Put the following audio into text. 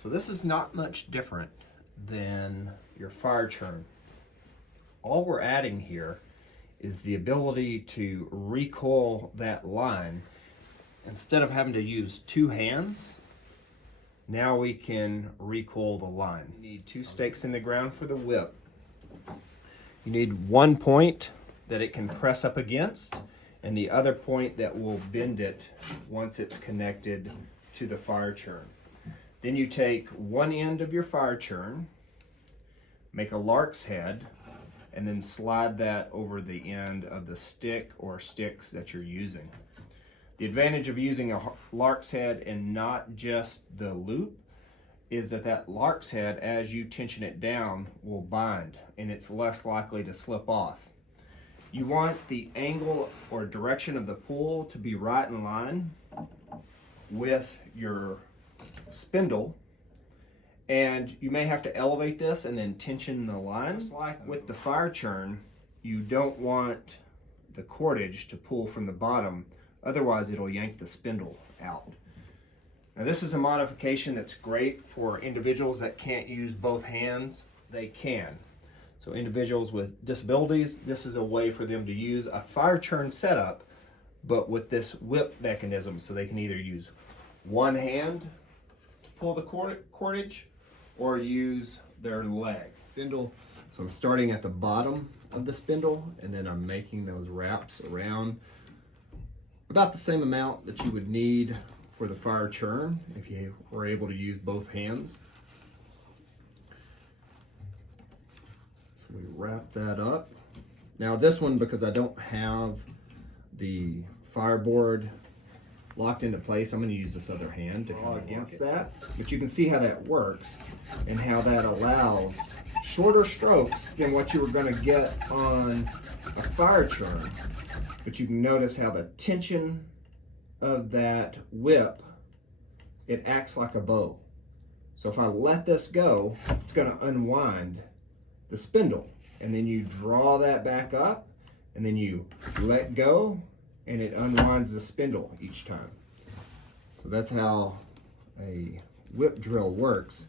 So this is not much different than your fire churn. All we're adding here is the ability to recoil that line. Instead of having to use two hands, now we can recoil the line. You need two stakes in the ground for the whip. You need one point that it can press up against, and the other point that will bend it once it's connected to the fire churn. Then you take one end of your fire churn, make a lark's head, and then slide that over the end of the stick or sticks that you're using. The advantage of using a lark's head and not just the loop is that lark's head, as you tension it down, will bind and it's less likely to slip off. You want the angle or direction of the pull to be right in line with your spindle, and you may have to elevate this and then tension the line. Just like with the fire churn, you don't want the cordage to pull from the bottom, otherwise it'll yank the spindle out. Now this is a modification that's great for individuals that can't use both hands. They can. So individuals with disabilities, this is a way for them to use a fire churn setup, but with this whip mechanism, so they can either use one hand to pull the cordage or use their leg. Spindle, so I'm starting at the bottom of the spindle and then I'm making those wraps around about the same amount that you would need for the fire churn if you were able to use both hands. So we wrap that up. Now this one, because I don't have the fireboard locked into place, I'm going to use this other hand to draw against that. But you can see how that works and how that allows shorter strokes than what you were going to get on a fire churn. But you can notice how the tension of that whip, it acts like a bow. So if I let this go, it's going to unwind the spindle, and then you draw that back up and then you let go and it unwinds the spindle each time. So that's how a whip drill works.